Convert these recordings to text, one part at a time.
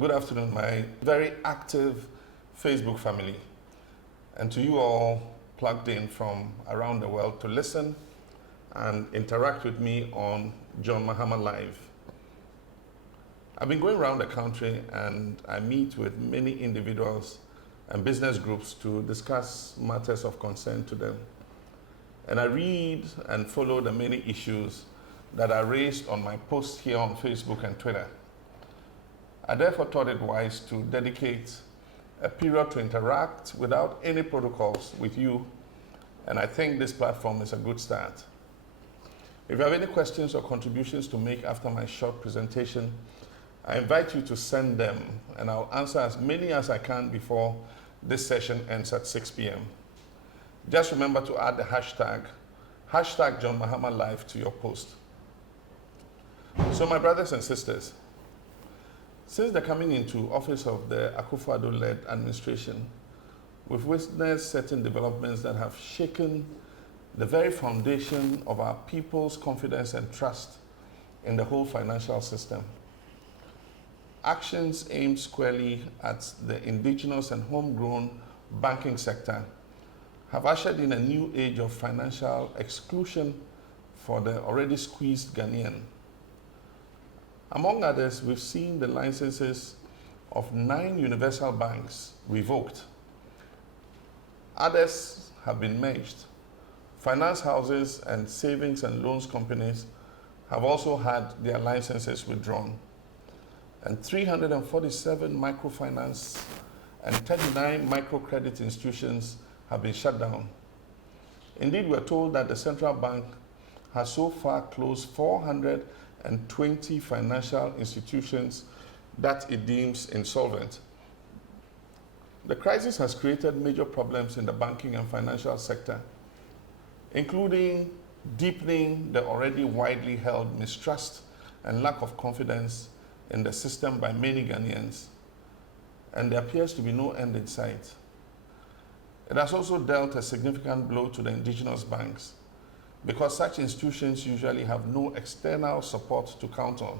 Good afternoon, my very active Facebook family, and to you all plugged in from around the world to listen and interact with me on John Mahama Live. I've been going around the country and I meet with many individuals and business groups to discuss matters of concern to them. And I read and follow the many issues that are raised on my posts here on Facebook and Twitter. I therefore thought it wise to dedicate a period to interact without any protocols with you, and I think this platform is a good start. If you have any questions or contributions to make after my short presentation, I invite you to send them, and I'll answer as many as I can before this session ends at 6 p.m. Just remember to add the hashtag John Mahama Live to your post. So my brothers and sisters, since the coming into office of the Akufo-Addo-led administration, we've witnessed certain developments that have shaken the very foundation of our people's confidence and trust in the whole financial system. Actions aimed squarely at the indigenous and homegrown banking sector have ushered in a new age of financial exclusion for the already squeezed Ghanaian. Among others, we've seen the licenses of 9 universal banks revoked. Others have been merged. Finance houses and savings and loans companies have also had their licenses withdrawn. And 347 microfinance and 39 microcredit institutions have been shut down. Indeed, we're told that the central bank has so far closed 420 financial institutions that it deems insolvent. The crisis has created major problems in the banking and financial sector, including deepening the already widely held mistrust and lack of confidence in the system by many Ghanaians, and there appears to be no end in sight. It has also dealt a significant blow to the indigenous banks, because such institutions usually have no external support to count on.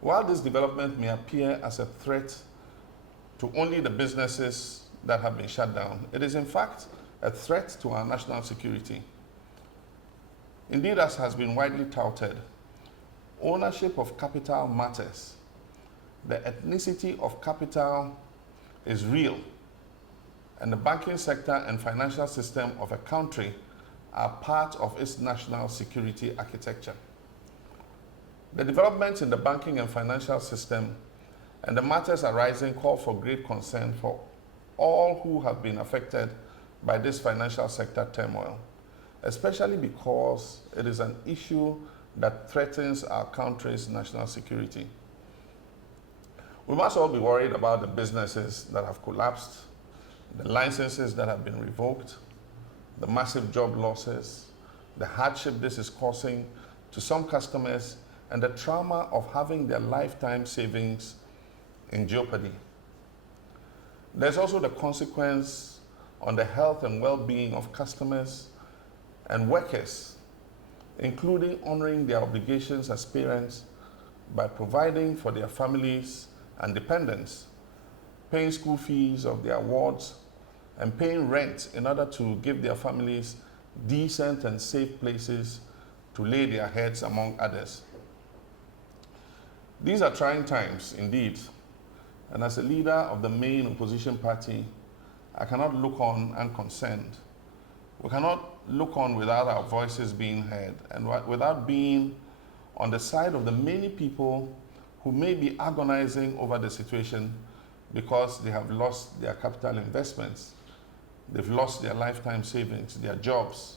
While this development may appear as a threat to only the businesses that have been shut down, it is in fact a threat to our national security. Indeed, as has been widely touted, ownership of capital matters. The ethnicity of capital is real, and the banking sector and financial system of a country are part of its national security architecture. The developments in the banking and financial system and the matters arising call for great concern for all who have been affected by this financial sector turmoil, especially because it is an issue that threatens our country's national security. We must all be worried about the businesses that have collapsed, the licenses that have been revoked, the massive job losses, the hardship this is causing to some customers, and the trauma of having their lifetime savings in jeopardy. There's also the consequence on the health and well-being of customers and workers, including honoring their obligations as parents by providing for their families and dependents, paying school fees of their wards, and paying rent in order to give their families decent and safe places to lay their heads, among others. These are trying times indeed, and as a leader of the main opposition party, I cannot look on unconcerned. We cannot look on without our voices being heard and without being on the side of the many people who may be agonizing over the situation because they have lost their capital investments, they've lost their lifetime savings, their jobs,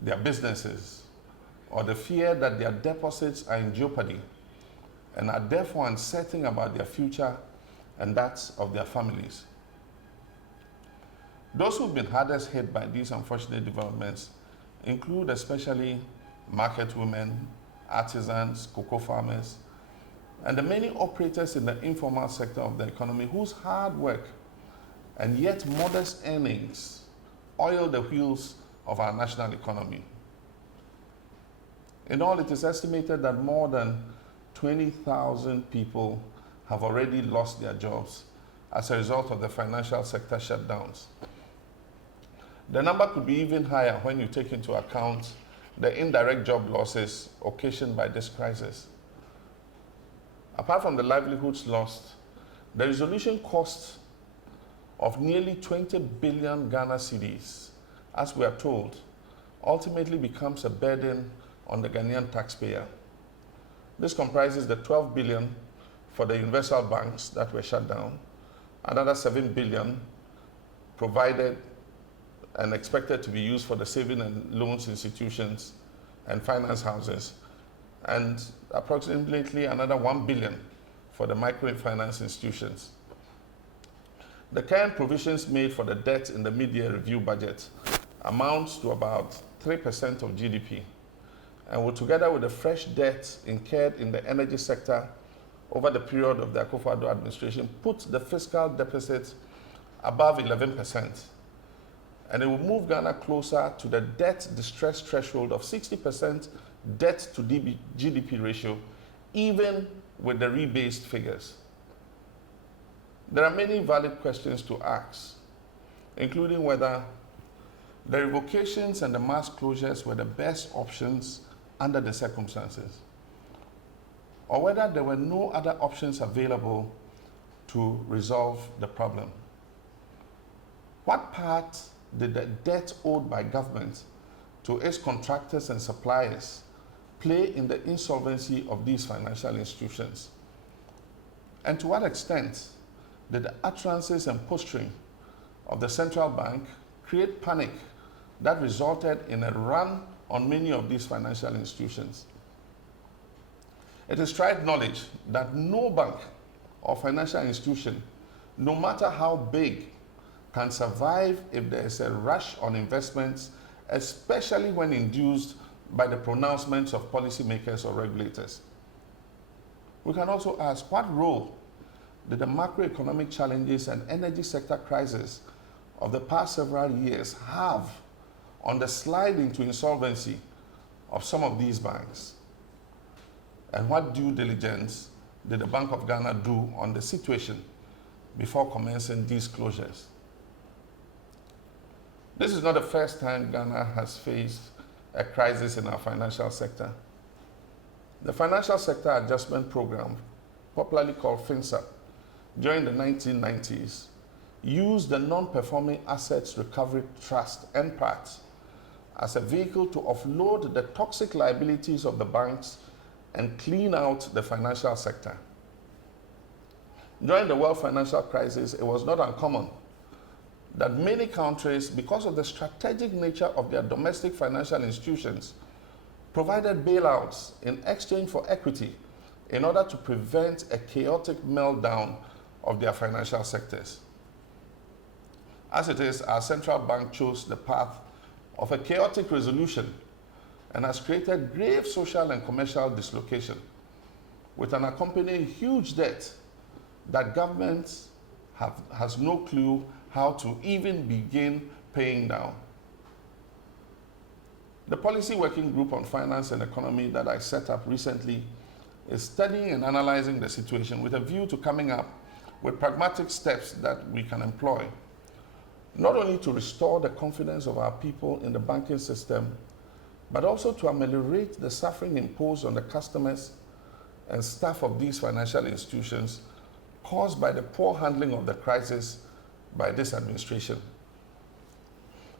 their businesses, or the fear that their deposits are in jeopardy and are therefore uncertain about their future and that of their families. Those who've been hardest hit by these unfortunate developments include especially market women, artisans, cocoa farmers, and the many operators in the informal sector of the economy whose hard work and yet modest earnings oil the wheels of our national economy. In all, it is estimated that more than 20,000 people have already lost their jobs as a result of the financial sector shutdowns. The number could be even higher when you take into account the indirect job losses occasioned by this crisis. Apart from the livelihoods lost, the resolution cost of nearly 20 billion Ghana cedis, as we are told, ultimately becomes a burden on the Ghanaian taxpayer. This comprises the 12 billion for the universal banks that were shut down, another 7 billion provided and expected to be used for the saving and loans institutions and finance houses, and approximately another 1 billion for the microfinance institutions. The current provisions made for the debt in the mid-year review budget amounts to about 3% of GDP, and will, together with the fresh debt incurred in the energy sector over the period of the Akufo-Addo administration, put the fiscal deficit above 11%. And it will move Ghana closer to the debt distress threshold of 60% debt to GDP ratio, even with the rebased figures. There are many valid questions to ask, including whether the revocations and the mass closures were the best options under the circumstances, or whether there were no other options available to resolve the problem. What part did the debt owed by government to its contractors and suppliers play in the insolvency of these financial institutions? And to what extent did the utterances and posturing of the central bank create panic that resulted in a run on many of these financial institutions? It is tried knowledge that no bank or financial institution, no matter how big, can survive if there is a rush on investments, especially when induced by the pronouncements of policymakers or regulators. We can also ask, what role did the macroeconomic challenges and energy sector crisis of the past several years have on the slide into insolvency of some of these banks? And what due diligence did the Bank of Ghana do on the situation before commencing these closures? This is not the first time Ghana has faced a crisis in our financial sector. The Financial Sector Adjustment Program, popularly called FinSA, during the 1990s, used the Non-Performing Assets Recovery Trust, NPAT, as a vehicle to offload the toxic liabilities of the banks and clean out the financial sector. During the world financial crisis, it was not uncommon that many countries, because of the strategic nature of their domestic financial institutions, provided bailouts in exchange for equity in order to prevent a chaotic meltdown of their financial sectors. As it is, our central bank chose the path of a chaotic resolution and has created grave social and commercial dislocation, with an accompanying huge debt that governments has no clue how to even begin paying down. The Policy Working Group on Finance and Economy that I set up recently is studying and analyzing the situation with a view to coming up with pragmatic steps that we can employ, not only to restore the confidence of our people in the banking system, but also to ameliorate the suffering imposed on the customers and staff of these financial institutions caused by the poor handling of the crisis by this administration.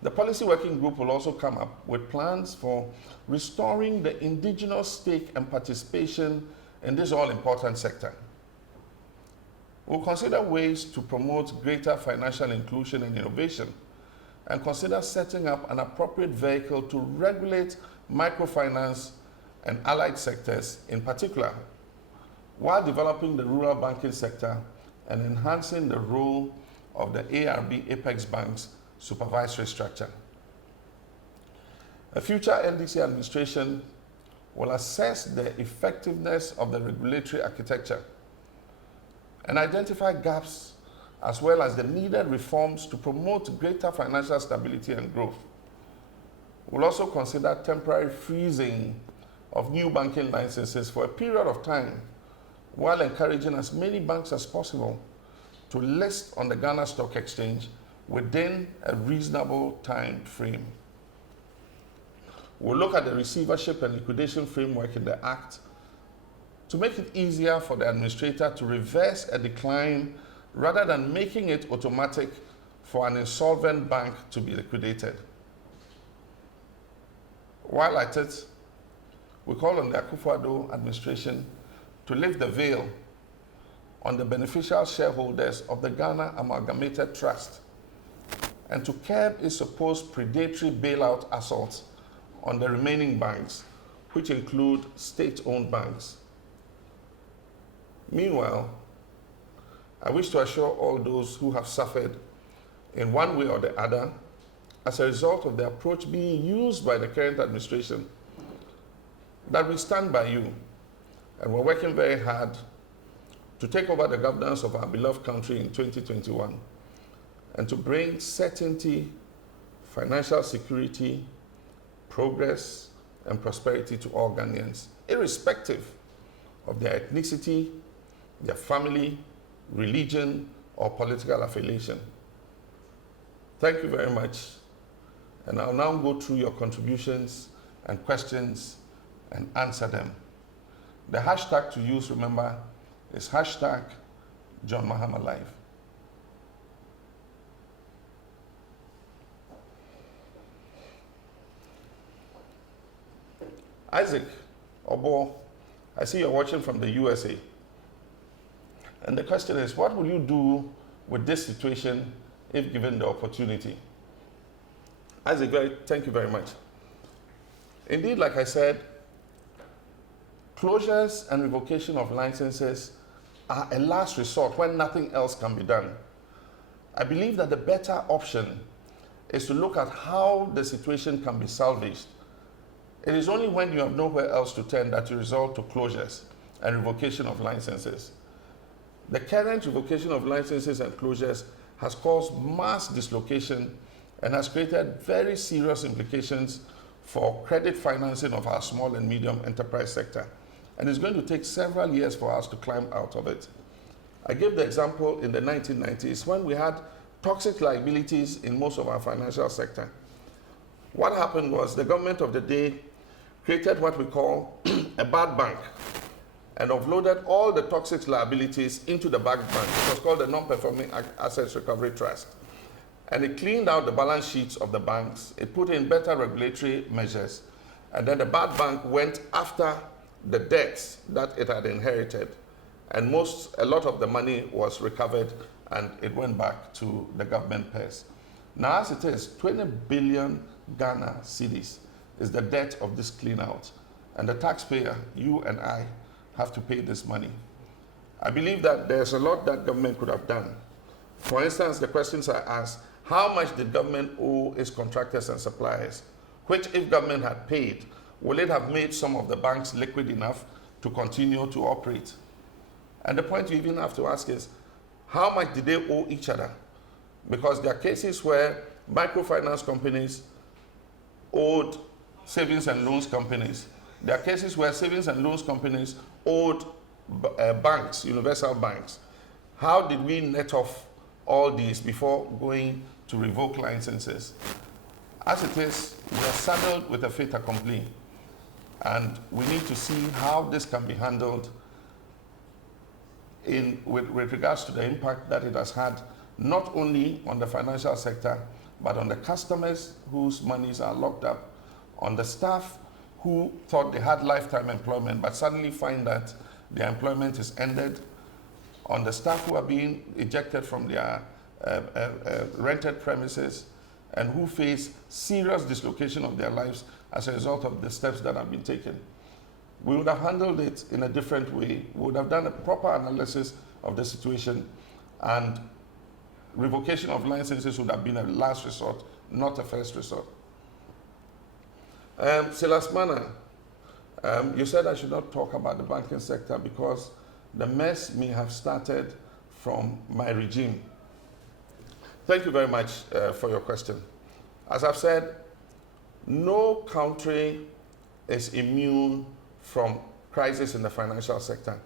The Policy Working Group will also come up with plans for restoring the indigenous stake and participation in this all-important sector. We'll consider ways to promote greater financial inclusion and innovation, and consider setting up an appropriate vehicle to regulate microfinance and allied sectors in particular, while developing the rural banking sector and enhancing the role of the ARB Apex Bank's supervisory structure. A future NDC administration will assess the effectiveness of the regulatory architecture and identify gaps as well as the needed reforms to promote greater financial stability and growth. We'll also consider temporary freezing of new banking licenses for a period of time, while encouraging as many banks as possible to list on the Ghana Stock Exchange within a reasonable time frame. We'll look at the receivership and liquidation framework in the Act to make it easier for the administrator to reverse a decline rather than making it automatic for an insolvent bank to be liquidated. While at it, we call on the Akufo-Addo administration to lift the veil on the beneficial shareholders of the Ghana Amalgamated Trust and to curb its supposed predatory bailout assaults on the remaining banks, which include state-owned banks. Meanwhile, I wish to assure all those who have suffered in one way or the other as a result of the approach being used by the current administration that we stand by you, and we're working very hard to take over the governance of our beloved country in 2021 and to bring certainty, financial security, progress, and prosperity to all Ghanaians, irrespective of their ethnicity, their family, religion, or political affiliation. Thank you very much. And I'll now go through your contributions and questions and answer them. The hashtag to use, remember, is hashtag John Mahama Live. Isaac Obo, I see you're watching from the USA. And the question is, what will you do with this situation if given the opportunity? Isaac, thank you very much. Indeed, like I said, closures and revocation of licenses are a last resort when nothing else can be done. I believe that the better option is to look at how the situation can be salvaged. It is only when you have nowhere else to turn that you resort to closures and revocation of licenses. The current revocation of licenses and closures has caused mass dislocation and has created very serious implications for credit financing of our small and medium enterprise sector. And it's going to take several years for us to climb out of it. I gave the example in the 1990s when we had toxic liabilities in most of our financial sector. What happened was the government of the day created what we call a bad bank and offloaded all the toxic liabilities into the bad bank. It was called the Non-Performing Assets Recovery Trust. And it cleaned out the balance sheets of the banks. It put in better regulatory measures. And then the bad bank went after the debts that it had inherited. And a lot of the money was recovered and it went back to the government purse. Now, as it is, 20 billion Ghana cedis is the debt of this clean out. And the taxpayer, you and I, have to pay this money. I believe that there's a lot that government could have done. For instance, the questions I asked, how much did government owe its contractors and suppliers? Which, if government had paid, will it have made some of the banks liquid enough to continue to operate? And the point you even have to ask is, how much did they owe each other? Because there are cases where microfinance companies owed savings and loans companies. There are cases where savings and loans companies owed banks, universal banks. How did we net off all these before going to revoke licenses? As it is, we are saddled with a fait accompli. And we need to see how this can be handled with regards to the impact that it has had, not only on the financial sector, but on the customers whose monies are locked up, on the staff who thought they had lifetime employment, but suddenly find that their employment is ended, on the staff who are being ejected from their rented premises, and who face serious dislocation of their lives as a result of the steps that have been taken. We would have handled it in a different way. We would have done a proper analysis of the situation, and revocation of licenses would have been a last resort, not a first resort. Silas Mana, you said I should not talk about the banking sector because the mess may have started from my regime. Thank you very much for your question. As I've said, no country is immune from crisis in the financial sector.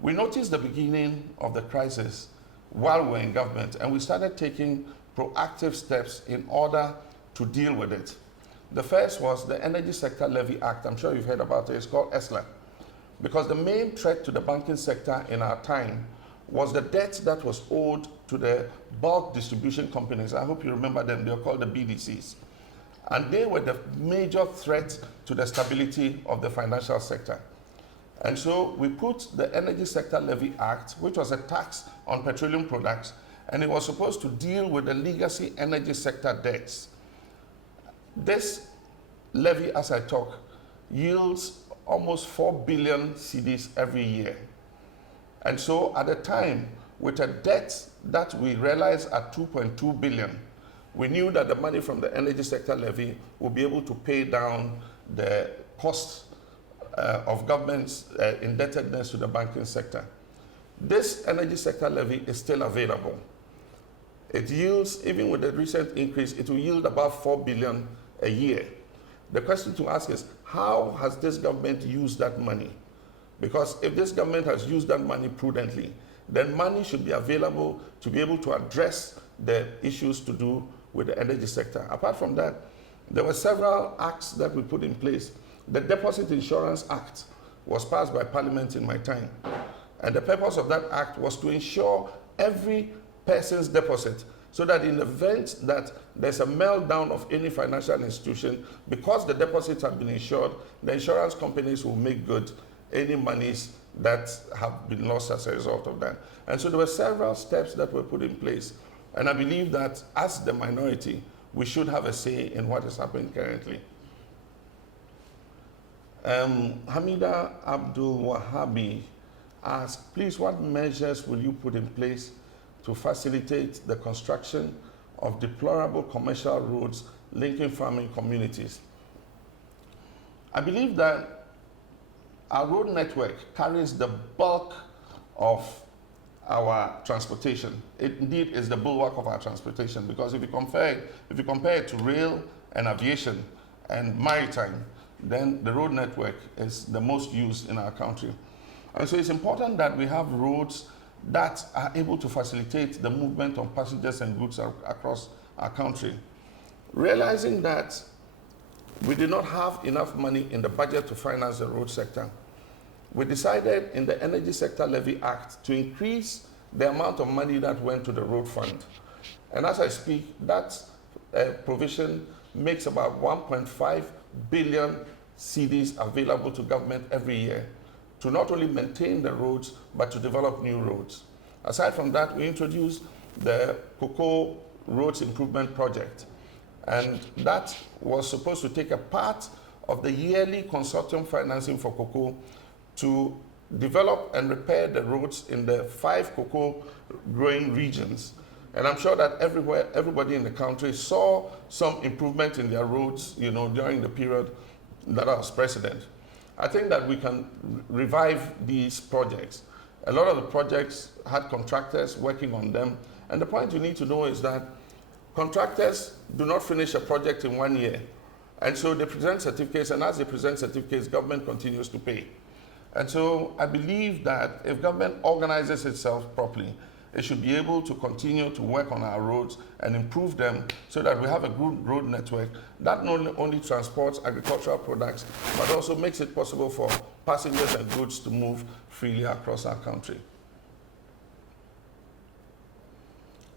We noticed the beginning of the crisis while we were in government, and we started taking proactive steps in order to deal with it. The first was the Energy Sector Levy Act. I'm sure you've heard about it. It's called ESLA. Because the main threat to the banking sector in our time was the debt that was owed to the bulk distribution companies. I hope you remember them. They were called the BDCs. And they were the major threat to the stability of the financial sector. And so we put the Energy Sector Levy Act, which was a tax on petroleum products, and it was supposed to deal with the legacy energy sector debts. This levy, as I talk, yields almost 4 billion cedis every year. And so at the time, with a debt that we realized at 2.2 billion, we knew that the money from the energy sector levy would be able to pay down the cost of government's indebtedness to the banking sector. This energy sector levy is still available. It yields, even with the recent increase, it will yield about 4 billion a year. The question to ask is, how has this government used that money? Because if this government has used that money prudently, then money should be available to be able to address the issues to do with the energy sector. Apart from that, there were several acts that we put in place. The Deposit Insurance Act was passed by Parliament in my time. And the purpose of that act was to ensure every person's deposit, so that in the event that there's a meltdown of any financial institution, because the deposits have been insured, the insurance companies will make good any monies that have been lost as a result of that. And so there were several steps that were put in place. And I believe that as the minority, we should have a say in what is happening currently. Hamida Abdul Wahabi asked, please, what measures will you put in place to facilitate the construction of deplorable commercial roads linking farming communities? I believe that our road network carries the bulk of our transportation. It indeed is the bulwark of our transportation, because if you compare it to rail and aviation and maritime, then the road network is the most used in our country. And so it's important that we have roads that are able to facilitate the movement of passengers and goods across our country. Realizing that we did not have enough money in the budget to finance the road sector, we decided in the Energy Sector Levy Act to increase the amount of money that went to the road fund. And as I speak, that provision makes about 1.5 billion cedis available to government every year to not only maintain the roads, but to develop new roads. Aside from that, we introduced the Cocoa Roads Improvement Project. And that was supposed to take a part of the yearly consortium financing for cocoa to develop and repair the roads in the 5 cocoa growing regions. And I'm sure that everybody in the country saw some improvement in their roads, during the period that I was president. I think that we can revive these projects. A lot of the projects had contractors working on them. And the point you need to know is that contractors do not finish a project in 1 year. And so they present certificates, and as they present certificates, government continues to pay. And so I believe that if government organizes itself properly, it should be able to continue to work on our roads and improve them so that we have a good road network that not only transports agricultural products, but also makes it possible for passengers and goods to move freely across our country.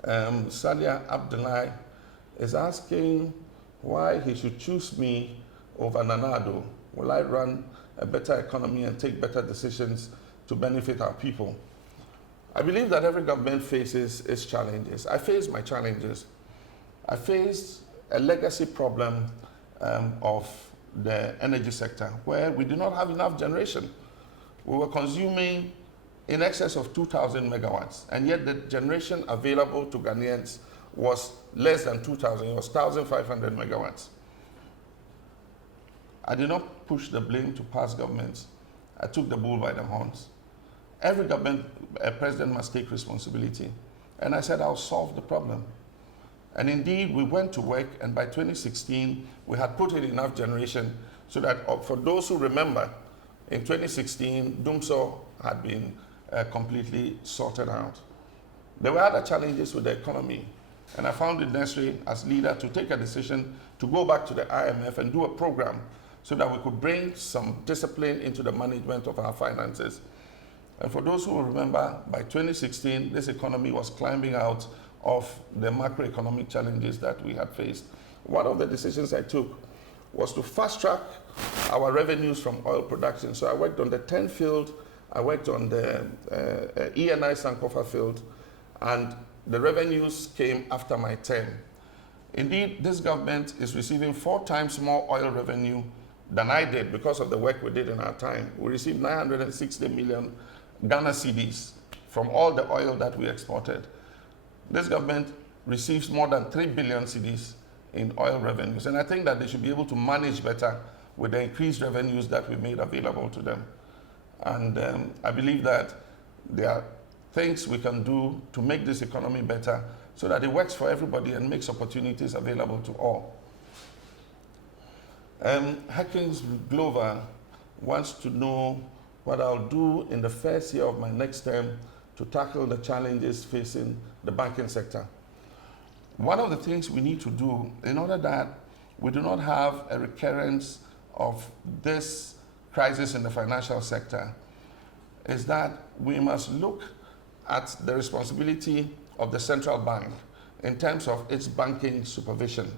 Sadia Abdullahi is asking why he should choose me over Nanado. Will I run a better economy and take better decisions to benefit our people? I believe that every government faces its challenges. I faced my challenges. I faced a legacy problem of the energy sector where we do not have enough generation. We were consuming in excess of 2,000 megawatts, and yet the generation available to Ghanaians was less than 2,000. It was 1,500 megawatts. I did not push the blame to past governments. I took the bull by the horns. Every government president must take responsibility. And I said, I'll solve the problem. And indeed, we went to work, and by 2016, we had put in enough generation so that, for those who remember, In 2016, Dumso had been completely sorted out. There were other challenges with the economy, and I found it necessary as leader to take a decision to go back to the IMF and do a program so that we could bring some discipline into the management of our finances. And for those who remember, by 2016, this economy was climbing out of the macroeconomic challenges that we had faced. One of the decisions I took was to fast track our revenues from oil production. So I worked on the 10 field, I worked on the ENI Sankofa field, and the revenues came after my term. Indeed, this government is receiving 4 times more oil revenue than I did because of the work we did in our time. We received 960 million Ghana cedis from all the oil that we exported. This government receives more than 3 billion cedis in oil revenues, and I think that they should be able to manage better with the increased revenues that we made available to them. And I believe that there are things we can do to make this economy better so that it works for everybody and makes opportunities available to all. Hackins Glover wants to know what I'll do in the first year of my next term to tackle the challenges facing the banking sector. One of the things we need to do in order that we do not have a recurrence of this crisis in the financial sector is that we must look at the responsibility of the central bank in terms of its banking supervision.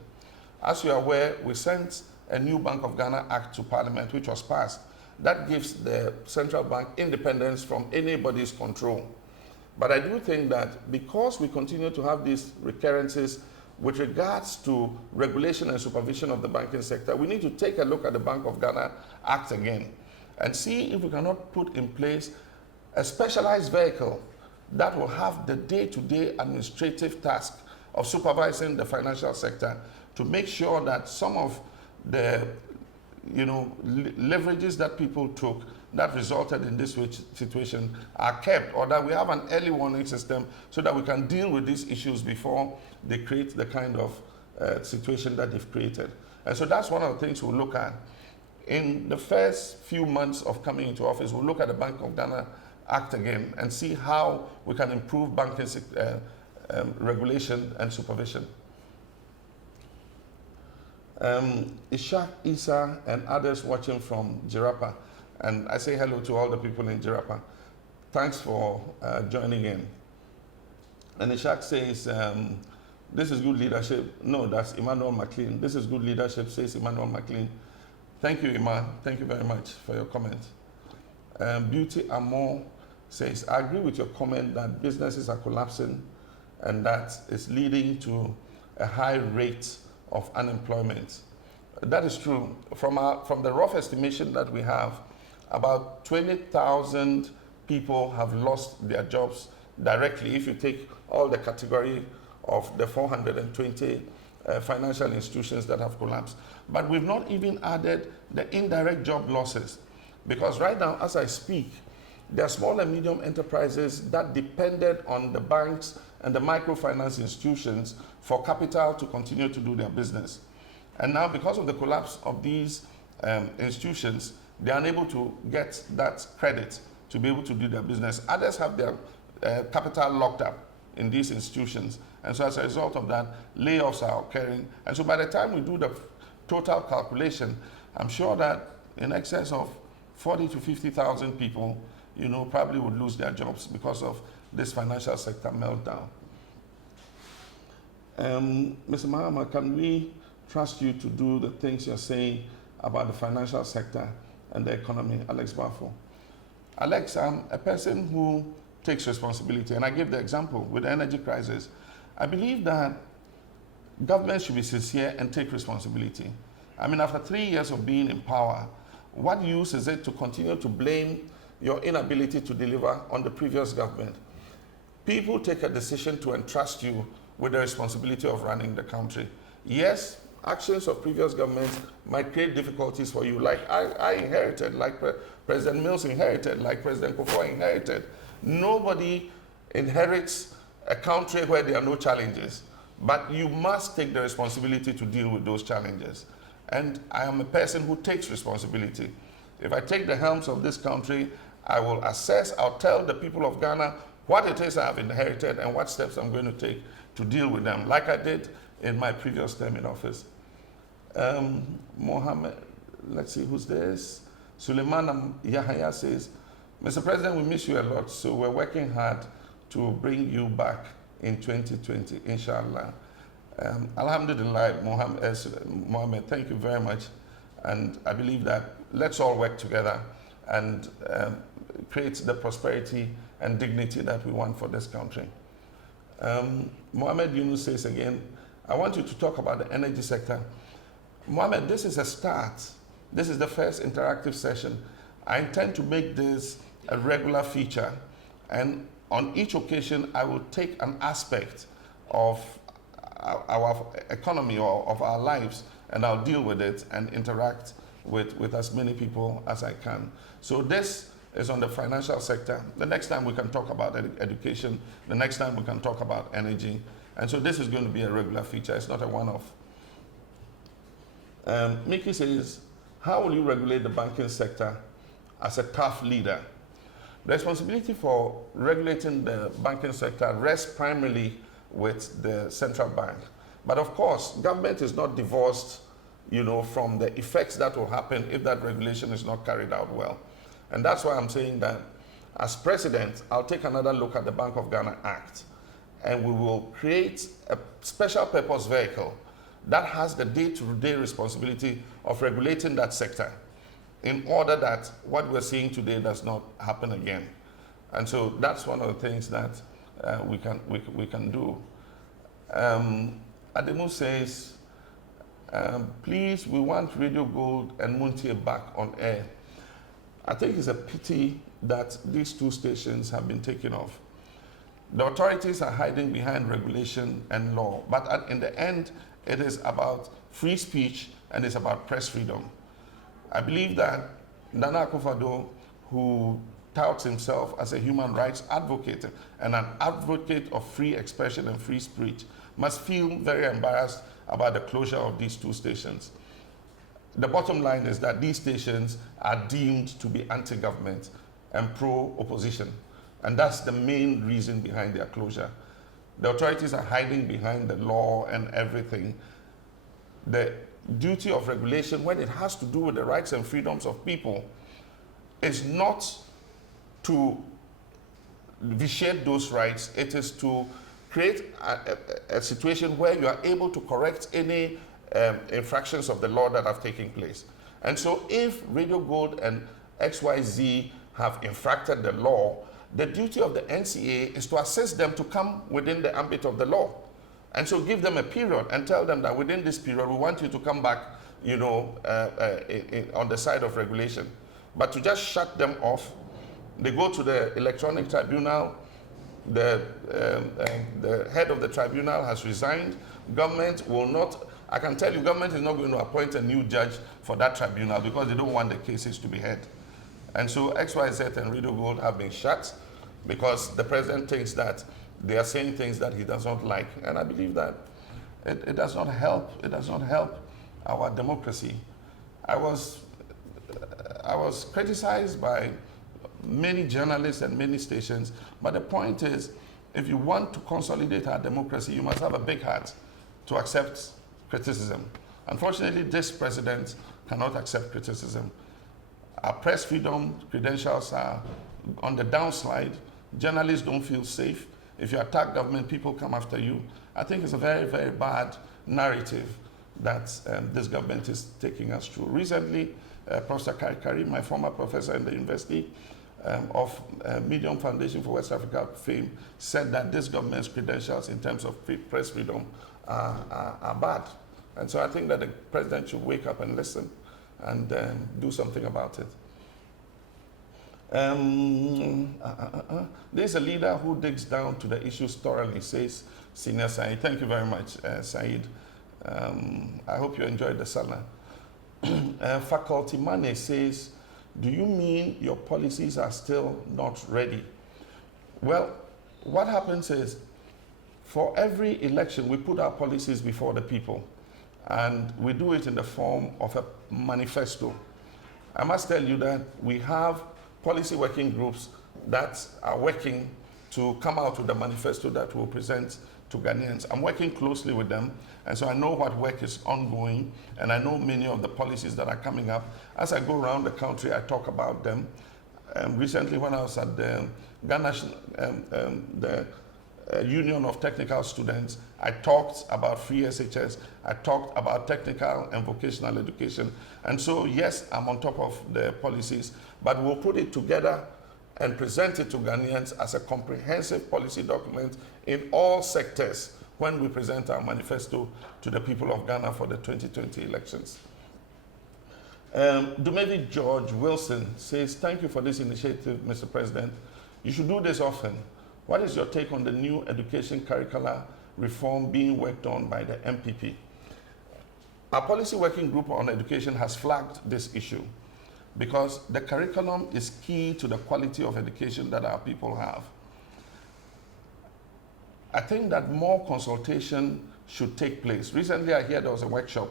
As you are aware, we sent a new Bank of Ghana Act to Parliament, which was passed. That gives the central bank independence from anybody's control. But I do think that because we continue to have these recurrences with regards to regulation and supervision of the banking sector, we need to take a look at the Bank of Ghana Act again and see if we cannot put in place a specialized vehicle that will have the day-to-day administrative task of supervising the financial sector to make sure that some of the leverages that people took that resulted in this situation are kept, or that we have an early warning system so that we can deal with these issues before they create the kind of situation that they've created. And so that's one of the things we'll look at. In the first few months of coming into office, we'll look at the Bank of Ghana Act again and see how we can improve banking regulation and supervision. Ishak Isa and others watching from Jirapa, and I say hello to all the people in Jirapa. Thanks for joining in. And Ishak says, this is good leadership. No, that's Emmanuel McLean. This is good leadership, says Emmanuel McLean. Thank you, Emma. Thank you very much for your comment. Beauty Amor says, I agree with your comment that businesses are collapsing and that is leading to a high rate of unemployment. That is true. From the rough estimation that we have, about 20,000 people have lost their jobs directly if you take all the category of the 420 financial institutions that have collapsed. But we've not even added the indirect job losses, because right now, as I speak, there are small and medium enterprises that depended on the banks and the microfinance institutions for capital to continue to do their business. And now, because of the collapse of these institutions, they are unable to get that credit to be able to do their business. Others have their capital locked up in these institutions. And so as a result of that, layoffs are occurring. And so by the time we do the total calculation, I'm sure that in excess of 40 to 50,000 people, probably would lose their jobs because of this financial sector meltdown. Mr. Mahama, can we trust you to do the things you're saying about the financial sector and the economy? Alex Bafo. Alex, I'm a person who takes responsibility, and I give the example with the energy crisis. I believe that government should be sincere and take responsibility. I mean, after 3 years of being in power, what use is it to continue to blame your inability to deliver on the previous government? People take a decision to entrust you with the responsibility of running the country. Yes, actions of previous governments might create difficulties for you, like I inherited, like President Mills inherited, like President Kufuor inherited. Nobody inherits a country where there are no challenges, but you must take the responsibility to deal with those challenges. And I am a person who takes responsibility. If I take the helms of this country, I will assess, I'll tell the people of Ghana what it is I've inherited and what steps I'm going to take to deal with them, like I did in my previous term in office. Mohammed, let's see, who's this? Suleiman Yahya says, Mr. President, we miss you a lot, so we're working hard to bring you back in 2020, inshallah. Alhamdulillah, Mohammed, thank you very much. And I believe that let's all work together and create the prosperity and dignity that we want for this country. Mohammed Yunus says again, I want you to talk about the energy sector. Mohammed, this is a start. This is the first interactive session. I intend to make this a regular feature, and on each occasion I will take an aspect of our economy or of our lives, and I'll deal with it and interact with as many people as I can. So this is on the financial sector. The next time we can talk about education. The next time we can talk about energy. And so this is going to be a regular feature. It's not a one-off. Mickey says, how will you regulate the banking sector as a tough leader? The responsibility for regulating the banking sector rests primarily with the central bank. But of course, government is not divorced, from the effects that will happen if that regulation is not carried out well. And that's why I'm saying that as president, I'll take another look at the Bank of Ghana Act, and we will create a special purpose vehicle that has the day-to-day responsibility of regulating that sector in order that what we're seeing today does not happen again. And so that's one of the things that we can do. Ademu says, please, we want Radio Gold and Muntie back on air. I think it's a pity that these two stations have been taken off. The authorities are hiding behind regulation and law, but in the end, it is about free speech and it's about press freedom. I believe that Nana Akufo-Addo, who touts himself as a human rights advocate and an advocate of free expression and free speech, must feel very embarrassed about the closure of these two stations. The bottom line is that these stations are deemed to be anti-government and pro-opposition. And that's the main reason behind their closure. The authorities are hiding behind the law and everything. The duty of regulation, when it has to do with the rights and freedoms of people, is not to vitiate those rights. It is to create a situation where you are able to correct any infractions of the law that have taken place. And so if Radio Gold and XYZ have infracted the law, the duty of the NCA is to assist them to come within the ambit of the law. And so give them a period and tell them that within this period, we want you to come back, on the side of regulation. But to just shut them off, they go to the electronic tribunal, the head of the tribunal has resigned. Government will not, I can tell you, government is not going to appoint a new judge for that tribunal because they don't want the cases to be heard. And so XYZ and Radio Gold have been shut because the president thinks that they are saying things that he does not like. And I believe that it does not help. It does not help our democracy. I was criticized by many journalists and many stations, but the point is, if you want to consolidate our democracy, you must have a big heart to accept criticism. Unfortunately, this president cannot accept criticism. Our press freedom credentials are on the downslide. Journalists don't feel safe. If you attack government, people come after you. I think it's a very, very bad narrative that this government is taking us through. Recently, Professor Karim, my former professor in the University of Medium Foundation for West Africa fame, said that this government's credentials in terms of press freedom are bad. And so I think that the president should wake up and listen and do something about it. There's a leader who digs down to the issues thoroughly, says Senior Said. Thank you very much, Said. I hope you enjoyed the salah. Faculty Mane says, do you mean your policies are still not ready? Well, what happens is, for every election, we put our policies before the people. And we do it in the form of a manifesto. I must tell you that we have policy working groups that are working to come out with the manifesto that we'll present to Ghanaians. I'm working closely with them, and so I know what work is ongoing, and I know many of the policies that are coming up. As I go around the country, I talk about them. Recently, when I was at the Ghana, Union of Technical Students, I talked about free SHS, I talked about technical and vocational education. And so, yes, I'm on top of the policies, but we'll put it together and present it to Ghanaians as a comprehensive policy document in all sectors when we present our manifesto to the people of Ghana for the 2020 elections. Dumevi George Wilson says, thank you for this initiative, Mr. President. You should do this often. What is your take on the new education curricular reform being worked on by the MPP? Our policy working group on education has flagged this issue because the curriculum is key to the quality of education that our people have. I think that more consultation should take place. Recently, I heard there was a workshop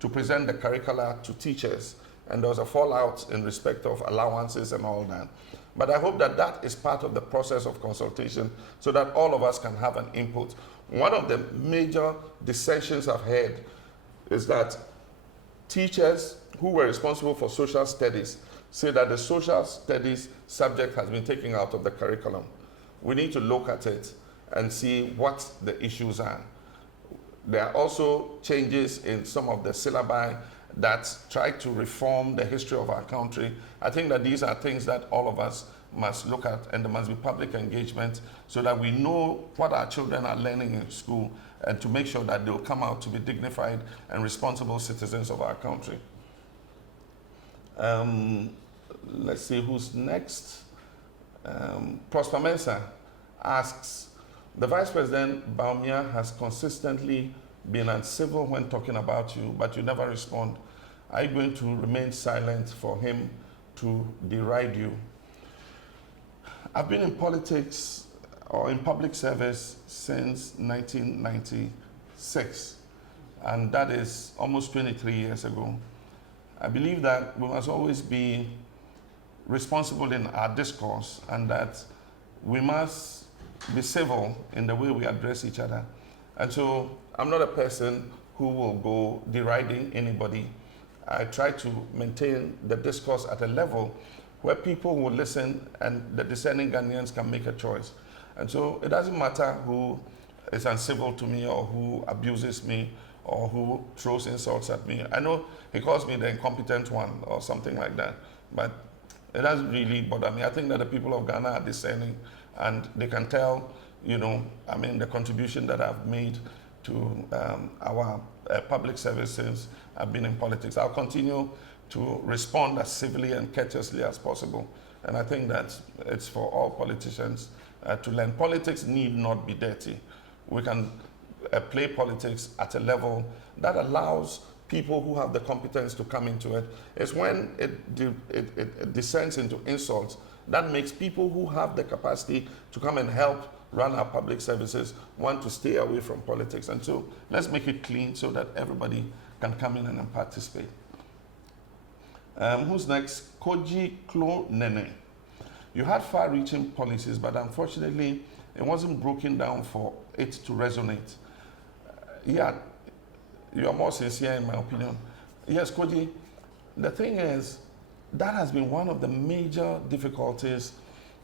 to present the curricula to teachers, and there was a fallout in respect of allowances and all that. But I hope that that is part of the process of consultation so that all of us can have an input. One of the major dissensions I've heard is that teachers who were responsible for social studies say that the social studies subject has been taken out of the curriculum. We need to look at it and see what the issues are. There are also changes in some of the syllabi that try to reform the history of our country. I think that these are things that all of us must look at, and there must be public engagement so that we know what our children are learning in school and to make sure that they'll come out to be dignified and responsible citizens of our country. Let's see who's next. Prosper Mensah asks, the Vice President Baumia has consistently been uncivil when talking about you, but you never respond. Are you going to remain silent for him to deride you? I've been in politics or in public service since 1996, and that is almost 23 years ago. I believe that we must always be responsible in our discourse and that we must be civil in the way we address each other. And so I'm not a person who will go deriding anybody. I try to maintain the discourse at a level where people will listen and the discerning Ghanaians can make a choice. And so it doesn't matter who is uncivil to me or who abuses me or who throws insults at me. I know he calls me the incompetent one or something like that, but it doesn't really bother me. I think that the people of Ghana are discerning and they can tell, you know, I mean, the contribution that I've made to our public service since I've been in politics. I'll continue to respond as civilly and courteously as possible. And I think that it's for all politicians to learn. Politics need not be dirty. We can play politics at a level that allows people who have the competence to come into it. It's when it descends into insults that makes people who have the capacity to come and help run our public services want to stay away from politics. And so let's make it clean so that everybody can come in and participate. Who's next? Koji Klo Nene. You had far-reaching policies, but unfortunately, it wasn't broken down for it to resonate. Yeah, you are more sincere in my opinion. Yes, Koji, the thing is, that has been one of the major difficulties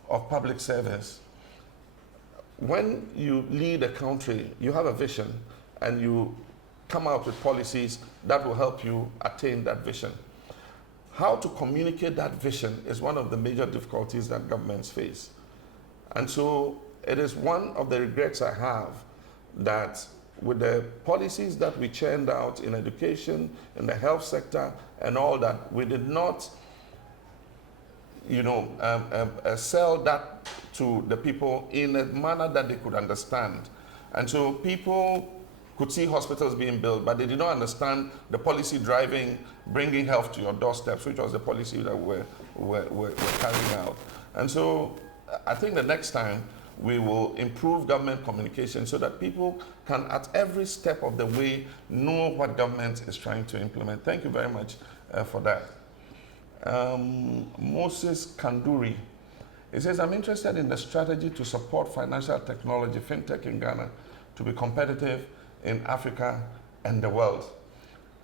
of public service. When you lead a country, you have a vision and you come out with policies that will help you attain that vision. How to communicate that vision is one of the major difficulties that governments face. And so it is one of the regrets I have that with the policies that we churned out in education, in the health sector, and all that, we did not, you know, sell that to the people in a manner that they could understand. And so people could see hospitals being built, but they did not understand the policy driving, bringing health to your doorsteps, which was the policy that we're carrying out. And so I think the next time we will improve government communication so that people can, at every step of the way, know what government is trying to implement. Thank you very much for that. Moses Kanduri. He says, I'm interested in the strategy to support financial technology, fintech in Ghana, to be competitive in Africa and the world.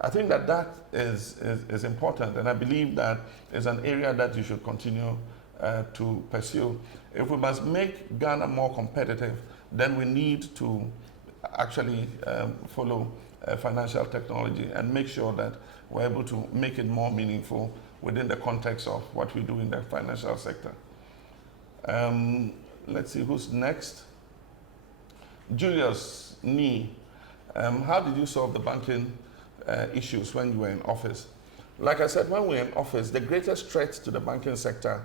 I think that that is important, and I believe that is an area that you should continue to pursue. If we must make Ghana more competitive, then we need to actually follow financial technology and make sure that we're able to make it more meaningful within the context of what we do in the financial sector. Let's see who's next. Julius Nee, how did you solve the banking issues when you were in office? Like I said, when we were in office, the greatest threat to the banking sector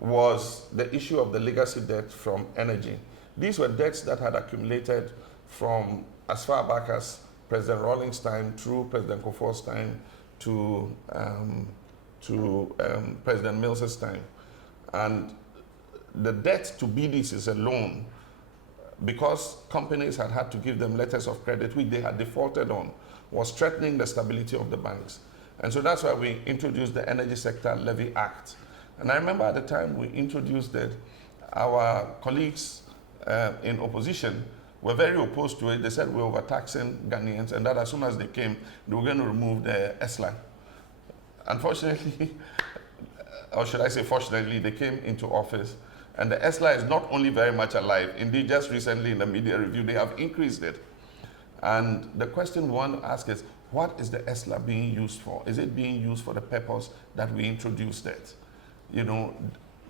was the issue of the legacy debt from energy. These were debts that had accumulated from as far back as President Rawlings' time through President Kufuor's time to President Mills's time. And the debt to BDCs alone, because companies had to give them letters of credit which they had defaulted on, was threatening the stability of the banks. And so that's why we introduced the Energy Sector Levy Act. And I remember at the time we introduced it, our colleagues in opposition were very opposed to it. They said we're overtaxing Ghanaians, and that as soon as they came, they were going to remove the ESLA. Unfortunately, or should I say fortunately, they came into office, and the ESLA is not only very much alive, indeed just recently in the media review, they have increased it. And the question one asks is, what is the ESLA being used for? Is it being used for the purpose that we introduced it? You know,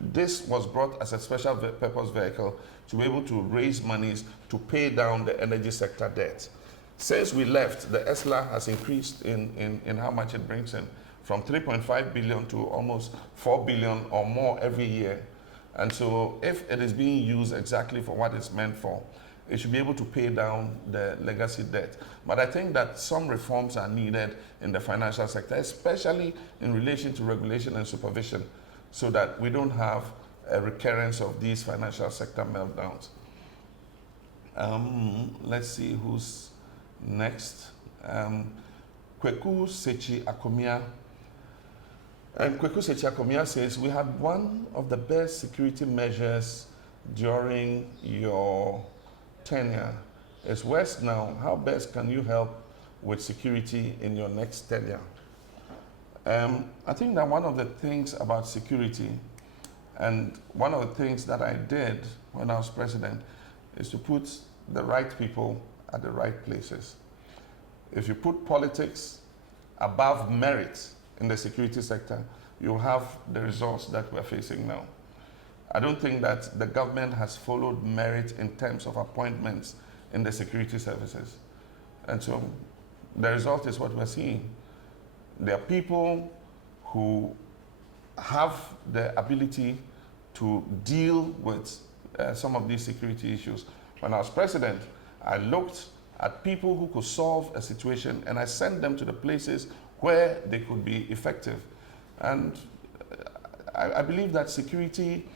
this was brought as a special purpose vehicle to be able to raise monies to pay down the energy sector debt. Since we left, the ESLA has increased in how much it brings in, from 3.5 billion to almost 4 billion or more every year. And so if it is being used exactly for what it's meant for, it should be able to pay down the legacy debt. But I think that some reforms are needed in the financial sector, especially in relation to regulation and supervision, so that we don't have a recurrence of these financial sector meltdowns. Let's see who's next. Kweku Sechi Akomia. And Kweku Sechi Akomia says, we had one of the best security measures during your tenure. It's West now. How best can you help with security in your next tenure? I think that one of the things about security, and one of the things that I did when I was president, is to put the right people at the right places. If you put politics above merit in the security sector, you'll have the results that we're facing now. I don't think that the government has followed merit in terms of appointments in the security services. And so the result is what we're seeing. There are people who have the ability to deal with some of these security issues. When I was president, I looked at people who could solve a situation, and I sent them to the places where they could be effective. And I believe that security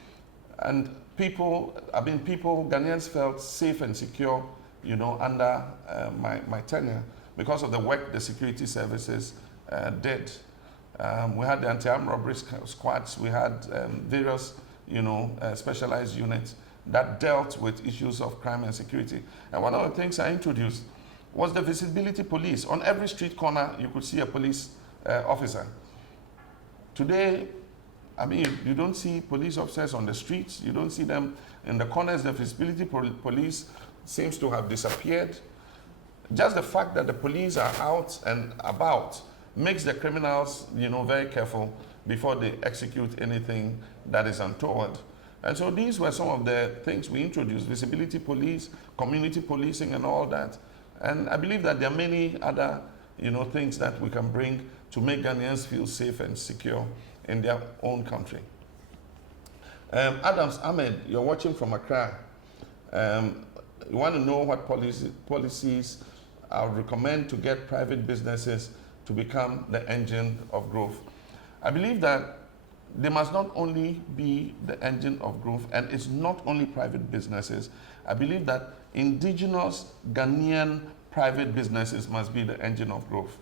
and people, Ghanaians felt safe and secure, you know, under my tenure because of the work the security services did. We had the anti-armed robbery squads, we had various, you know, specialized units that dealt with issues of crime and security. And one of the things I introduced was the visibility police. On every street corner, you could see a police officer. Today, I mean, you don't see police officers on the streets, you don't see them in the corners. The visibility police seems to have disappeared. Just the fact that the police are out and about makes the criminals, you know, very careful before they execute anything that is untoward. And so these were some of the things we introduced: visibility police, community policing, and all that. And I believe that there are many other, you know, things that we can bring to make Ghanaians feel safe and secure in their own country. Adams Ahmed, you're watching from Accra. You want to know what policies I would recommend to get private businesses to become the engine of growth. I believe that they must not only be the engine of growth, and it's not only private businesses. I believe that indigenous Ghanaian private businesses must be the engine of growth.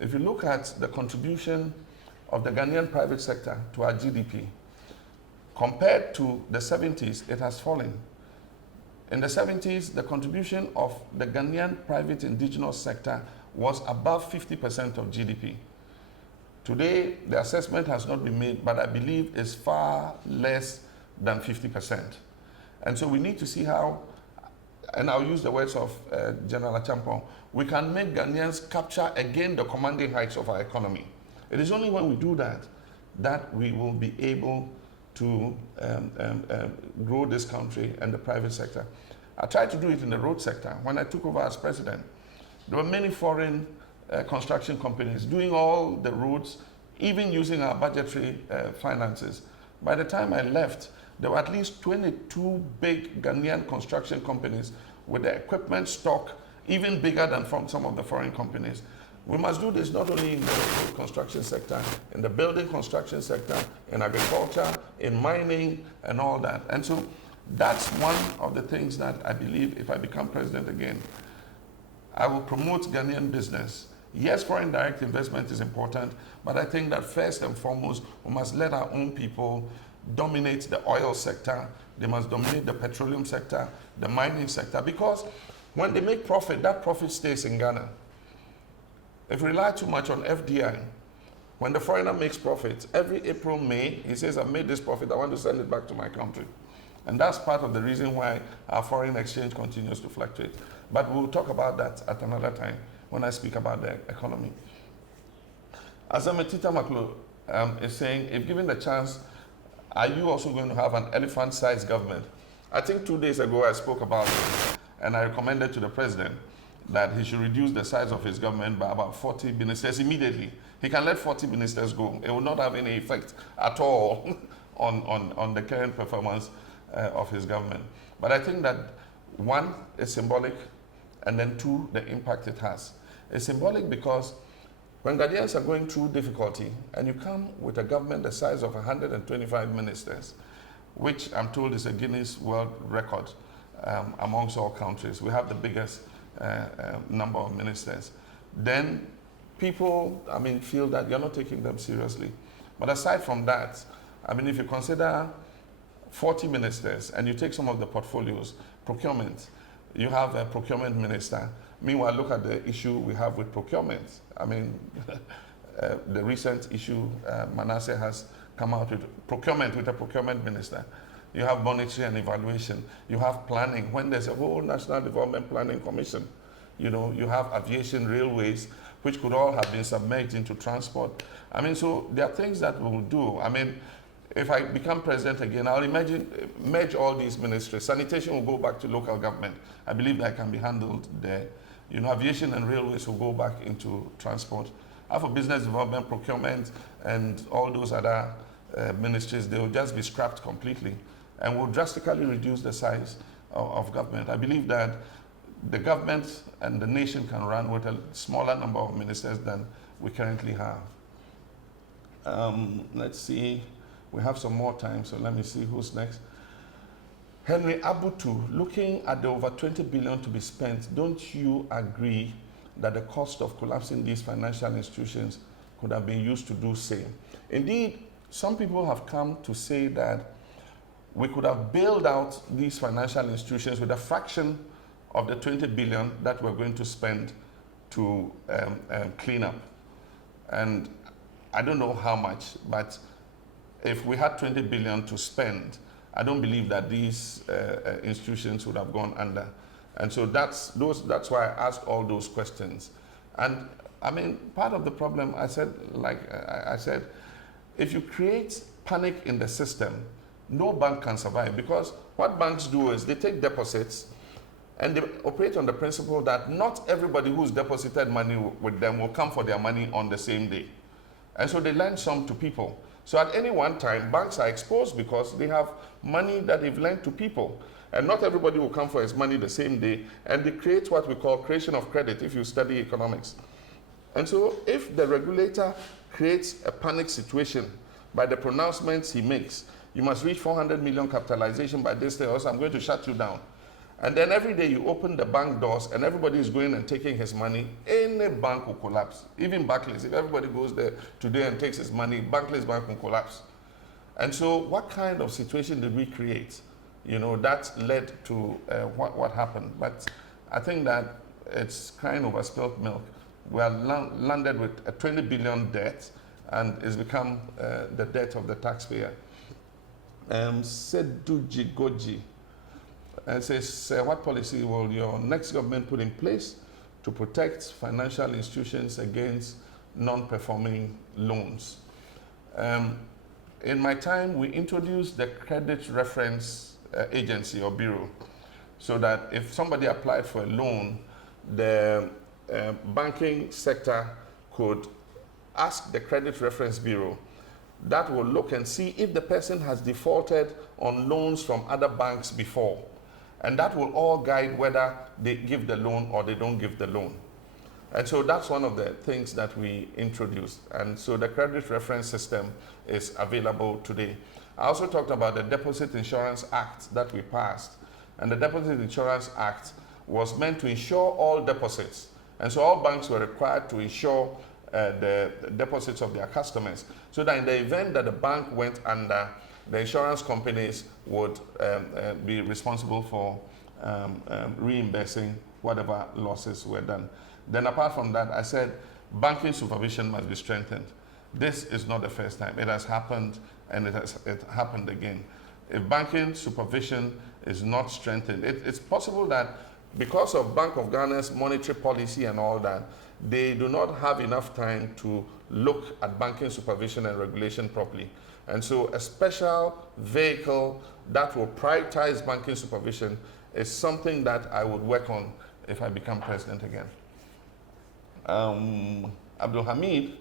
If you look at the contribution of the Ghanaian private sector to our GDP. Compared to the 70s, it has fallen. In the 70s, the contribution of the Ghanaian private indigenous sector was above 50% of GDP. Today, the assessment has not been made, but I believe it's far less than 50%. And so we need to see how, and I'll use the words of General Achampong, we can make Ghanaians capture again the commanding heights of our economy. It is only when we do that that we will be able to grow this country and the private sector. I tried to do it in the road sector. When I took over as president, there were many foreign construction companies doing all the roads, even using our budgetary finances. By the time I left, there were at least 22 big Ghanaian construction companies with the equipment stock even bigger than from some of the foreign companies. We must do this not only in the construction sector, in the building construction sector, in agriculture, in mining, and all that. And so that's one of the things that I believe if I become president again, I will promote Ghanaian business. Yes, foreign direct investment is important, but I think that first and foremost, we must let our own people dominate the oil sector. They must dominate the petroleum sector, the mining sector, because when they make profit, that profit stays in Ghana. If we rely too much on FDI, when the foreigner makes profits, every April, May, he says, I've made this profit, I want to send it back to my country. And that's part of the reason why our foreign exchange continues to fluctuate. But we'll talk about that at another time when I speak about the economy. Azametita Maklo is saying, if given the chance, are you also going to have an elephant-sized government? I think 2 days ago I spoke about it, and I recommended to the president that he should reduce the size of his government by about 40 ministers immediately. He can let 40 ministers go. It will not have any effect at all on the current performance of his government. But I think that one, is symbolic, and then two, the impact it has. It's symbolic because when Ghanaians are going through difficulty and you come with a government the size of 125 ministers, which I'm told is a Guinness World Record amongst all countries, we have the biggest number of ministers, then people, feel that you're not taking them seriously. But aside from that, if you consider 40 ministers and you take some of the portfolios, procurement, you have a procurement minister. Meanwhile, look at the issue we have with procurement. The recent issue Manasseh has come out with procurement, with a procurement minister. You have monitoring and evaluation. You have planning. When there's a whole National Development Planning Commission, you have aviation, railways, which could all have been submerged into transport. So there are things that we will do. If I become president again, I'll merge all these ministries. Sanitation will go back to local government. I believe that can be handled there. Aviation and railways will go back into transport. For business development, procurement, and all those other ministries, they will just be scrapped completely and will drastically reduce the size of government. I believe that the government and the nation can run with a smaller number of ministers than we currently have. Let's see. We have some more time, so let me see who's next. Henry Abutu, looking at the over 20 billion to be spent, don't you agree that the cost of collapsing these financial institutions could have been used to do same? Indeed, some people have come to say that we could have bailed out these financial institutions with a fraction of the 20 billion that we're going to spend to clean up. And I don't know how much, but if we had 20 billion to spend, I don't believe that these institutions would have gone under. And so that's why I asked all those questions. And part of the problem, I said, if you create panic in the system, no bank can survive, because what banks do is they take deposits and they operate on the principle that not everybody who's deposited money with them will come for their money on the same day. And so they lend some to people. So at any one time, banks are exposed because they have money that they've lent to people. And not everybody will come for his money the same day. And they create what we call creation of credit if you study economics. And so if the regulator creates a panic situation by the pronouncements he makes, you must reach 400 million capitalization by this day, or else I'm going to shut you down. And then every day you open the bank doors and everybody is going and taking his money, any bank will collapse. Even Barclays, if everybody goes there today and takes his money, Barclays Bank will collapse. And so what kind of situation did we create? You know, that led to what happened. But I think that it's crying over spilt milk. We are landed with a 20 billion debt, and it's become the debt of the taxpayer. Seduji Goji says, what policy will your next government put in place to protect financial institutions against non-performing loans? In my time, we introduced the Credit Reference Agency or Bureau, so that if somebody applied for a loan, the banking sector could ask the Credit Reference Bureau. That will look and see if the person has defaulted on loans from other banks before. And that will all guide whether they give the loan or they don't give the loan. And so that's one of the things that we introduced. And so the Credit Reference System is available today. I also talked about the Deposit Insurance Act that we passed. And the Deposit Insurance Act was meant to insure all deposits. And so all banks were required to insure the deposits of their customers, so that in the event that the bank went under, the insurance companies would be responsible for reimbursing whatever losses were done. Then apart from that, I said banking supervision must be strengthened. This is not the first time. It has happened, and it happened again. If banking supervision is not strengthened, it's possible that because of Bank of Ghana's monetary policy and all that, they do not have enough time to look at banking supervision and regulation properly. And so a special vehicle that will prioritize banking supervision is something that I would work on if I become president again. Abdul Hamid,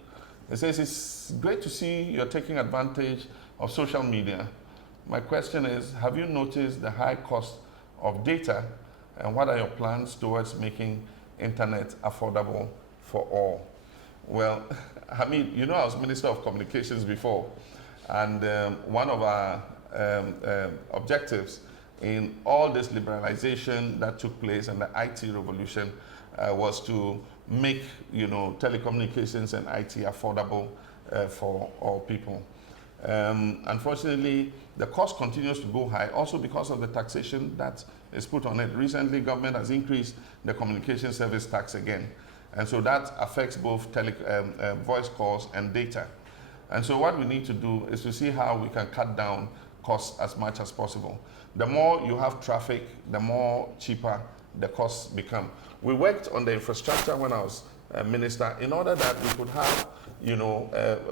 he says, it's great to see you're taking advantage of social media. My question is, have you noticed the high cost of data, and what are your plans towards making internet affordable for all? Well, Hamid, you know I was Minister of Communications before, and one of our objectives in all this liberalization that took place and the IT revolution was to make, telecommunications and IT affordable for all people. Unfortunately, the cost continues to go high, also because of the taxation that is put on it. Recently, government has increased the communication service tax again. And so that affects both voice calls and data. And so what we need to do is to see how we can cut down costs as much as possible. The more you have traffic, the more cheaper the costs become. We worked on the infrastructure when I was minister in order that we could have,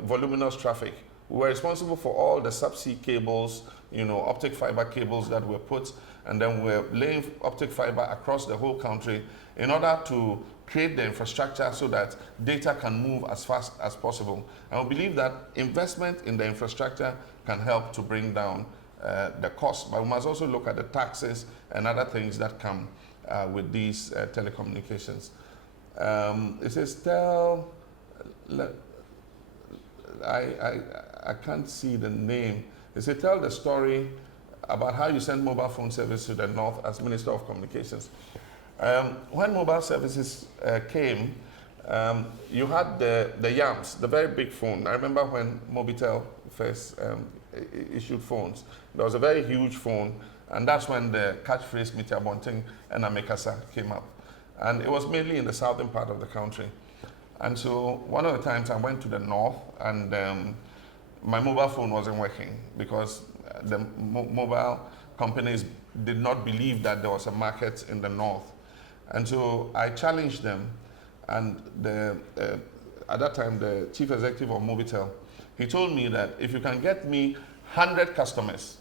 voluminous traffic. We were responsible for all the subsea cables, optic fiber cables that were put, and then we're laying optic fiber across the whole country in order to create the infrastructure so that data can move as fast as possible. And we believe that investment in the infrastructure can help to bring down the cost. But we must also look at the taxes and other things that come with these telecommunications. It says, I can't see the name. It says, tell the story about how you sent mobile phone service to the north as Minister of Communications. When mobile services came, you had the YAMS, the very big phone. I remember when Mobitel first issued phones. There was a very huge phone, and that's when the catchphrase Miti Abonting and Amekasa came up. And it was mainly in the southern part of the country. And so one of the times I went to the north, and my mobile phone wasn't working because the mobile companies did not believe that there was a market in the north. And so I challenged them, and at that time the chief executive of Mobitel, he told me that if you can get me 100 customers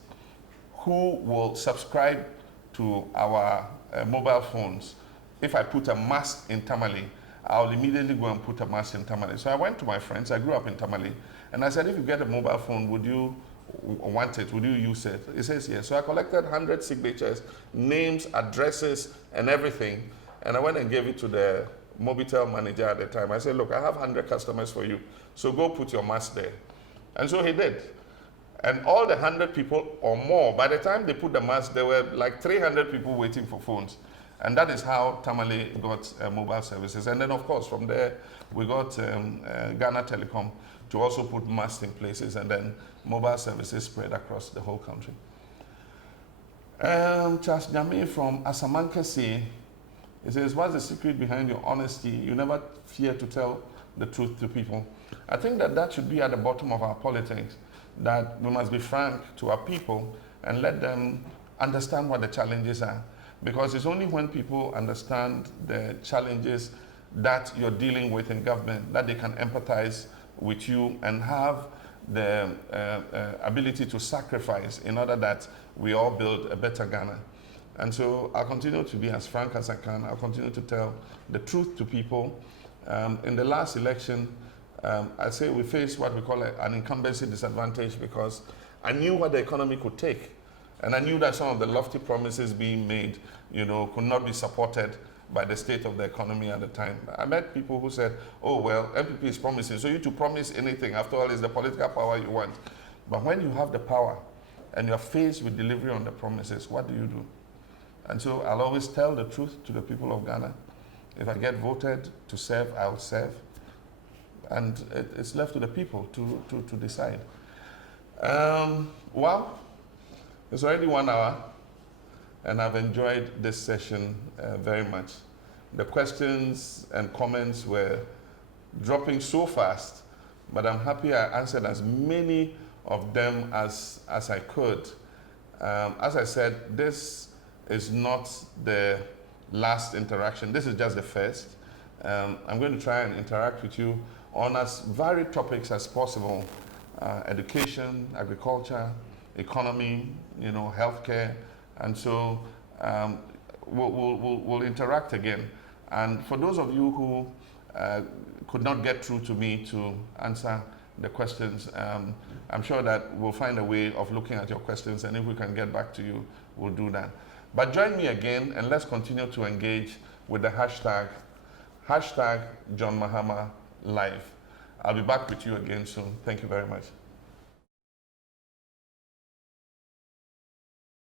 who will subscribe to our mobile phones, if I put a mast in Tamale, I'll immediately go and put a mast in Tamale. So I went to my friends, I grew up in Tamale, and I said, if you get a mobile phone, would you want it? Would you use it? He says yes. So I collected 100 signatures, names, addresses, and everything, and I went and gave it to the Mobitel manager at the time. I said, look, I have 100 customers for you, so go put your mast there. And so he did. And all the 100 people or more, by the time they put the mask, there were like 300 people waiting for phones. And that is how Tamale got mobile services. And then, of course, from there, we got Ghana Telecom to also put masts in places, and then mobile services spread across the whole country. Charles Nyame from Asamankese, he says, what's the secret behind your honesty? You never fear to tell the truth to people. I think that should be at the bottom of our politics, that we must be frank to our people and let them understand what the challenges are. Because it's only when people understand the challenges that you're dealing with in government that they can empathize with you and have the ability to sacrifice in order that we all build a better Ghana. And so I'll continue to be as frank as I can. I'll continue to tell the truth to people. In the last election, I say we faced what we call an incumbency disadvantage because I knew what the economy could take. And I knew that some of the lofty promises being made, could not be supported by the state of the economy at the time. I met people who said, oh, well, MPP is promising, so you to promise anything, after all, is the political power you want. But when you have the power and you're faced with delivery on the promises, what do you do? And so I'll always tell the truth to the people of Ghana. If I get voted to serve, I'll serve. And it's left to the people to decide. Well, it's already 1 hour, and I've enjoyed this session very much. The questions and comments were dropping so fast, but I'm happy I answered as many of them as I could. As I said, this is not the last interaction. This is just the first. I'm going to try and interact with you on as varied topics as possible. Education, agriculture, economy, healthcare. And so we'll interact again. And for those of you who could not get through to me to answer the questions, I'm sure that we'll find a way of looking at your questions, and if we can get back to you, we'll do that. But join me again, and let's continue to engage with the hashtag John Mahama Live. I'll be back with you again soon. Thank you very much.